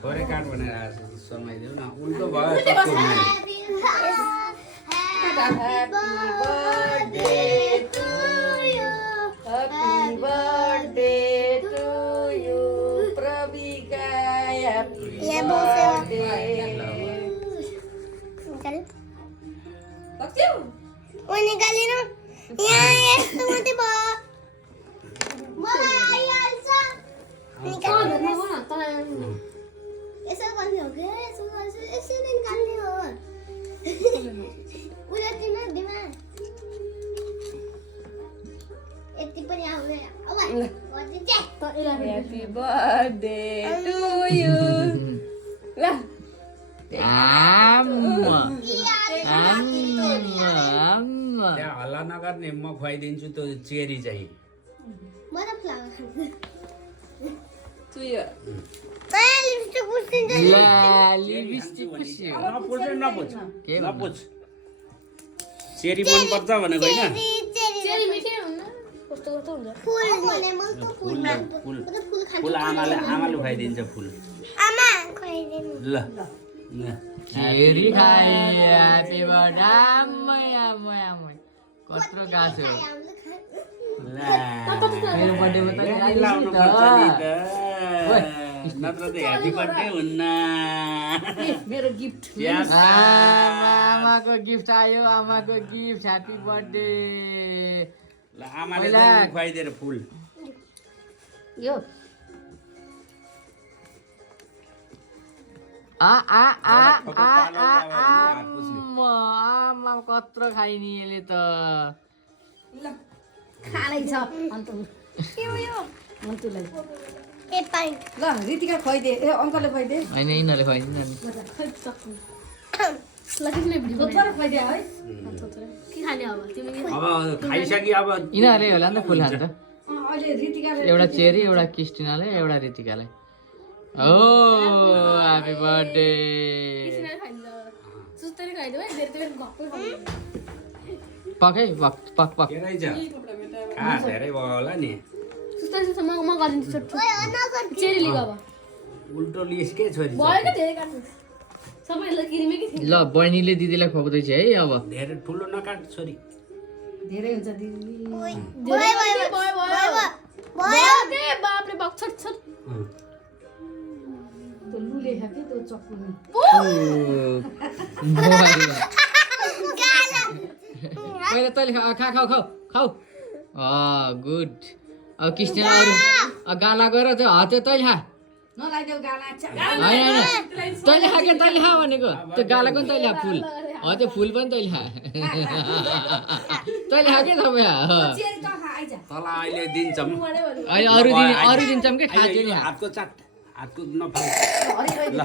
थोरै काट भनेर समाइदेऊ न उल्टो भयो सक्छु Happy birthday to you. Lah. त्यहाँ हल्ला नगर्ने म खुवाइदिन्छु त्यो चेरी चाहिँ नपुछ चेरी मन पर्छ भनेको होइन फुल आमाले खुवाइदिन्छ फुल ल चेरी खाए ह्यापी बर्थडे कत्रो गाँसो मेरो बर्थडेमा त लाउनु पर्छ नि त नत्र त ह्यापी बर्थडे हुन्न मेरो गिफ्ट आमाको गिफ्ट आयो आमाको गिफ्ट ह्यापी बर्थडे ल आमाले चाहिँ खुवाइदिएर फुल यो आमा कत्रो खाइनी यसले त खानै छ अन्त अन्तुलाई ल रितिका खुवाइदे ए अङ्कलले खुवाइदे होइन यिनीहरूले खुवाइदिनु खुवाइदे है अब खाइसकि अब यिनीहरूले होला नि त फुल खान्छ त अहिले रितिकाले एउटा चेरी एउटा क्रिस्टिनालाई एउटा रितिकालाई ओ ह्यापी बर्थडे पकै पक पक पक के रहेछ खा धेरै भयो होला नि उल्टो लिएस के छोरी ल बहिनीले दिदीलाई खुवाउँदैछ है अब धेरै ठुलो नकाट छोरी धेरै हुन्छ दिदी त्यो लुले खाके त्यो चक्कुले पहिला तैँले खा खाऊ खाऊ खाऊ गुड अब क्रिस्टिना अरू गाला गएर त्यो त्यो तैँले खा नलाइदेऊ गाला होइन होइन तैँले खा के तैँले खा भनेको त्यो गालाको पनि तैँले खा फुल त्यो फुल पनि तैँले खा तैँले खा के तपाईँ तल अहिले दिन्छौँ अहिले अरू दिन्छौँ कि खाँचो नि हातको चाट हातको नफाइ ल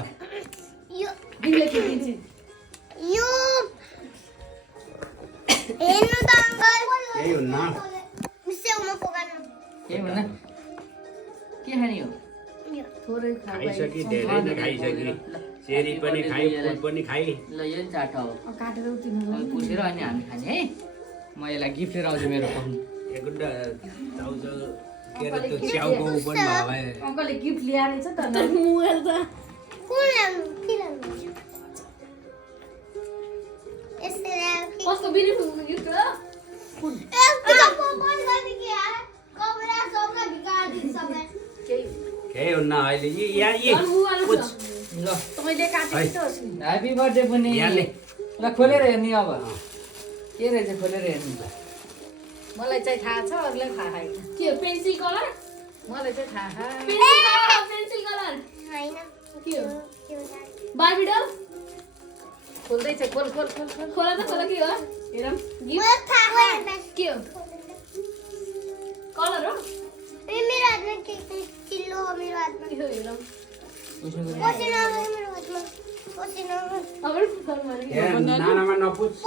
यही हुन्न के भन्न के खाने हो खाइसकि धेरै नै खाइसकि चेरी पनि खाइ फुल पनि खाइ ल यो नि चाट हो काटेर पुसेर अनि हामी खाने है म यसलाई गिफ्ट लिएर आउँछु मेरो पक्नु एक घन्टा चाउचाउ के अरे त्यो च्याउको पनि भयो अङ्कलले गिफ्ट ल्याएर छ त कस्तो बिरिफुल गिफ्ट हो केही हुन्न अहिले ह्यापी बर्थडे पनि ल खोलेर हेर्ने अब के रहेछ खोलेर हेर्ने मलाई चाहिँ थाहा छ अरूलाई थाहा छैन के पेन्सिल कलर मलाई चाहिँ थाहा पेन्सिल कलर के हो बार्बी डल खोल्दैछ खोल खोल खोल खोल खोला त खोला के हो हेरौँ के हो कलर हो मेरो हातमा के चिल्लो हो मेरो हातमा के हो हेरौँ पसिना आउँछ मेरो हातमा पसिना आउँछ नानामा नपुछ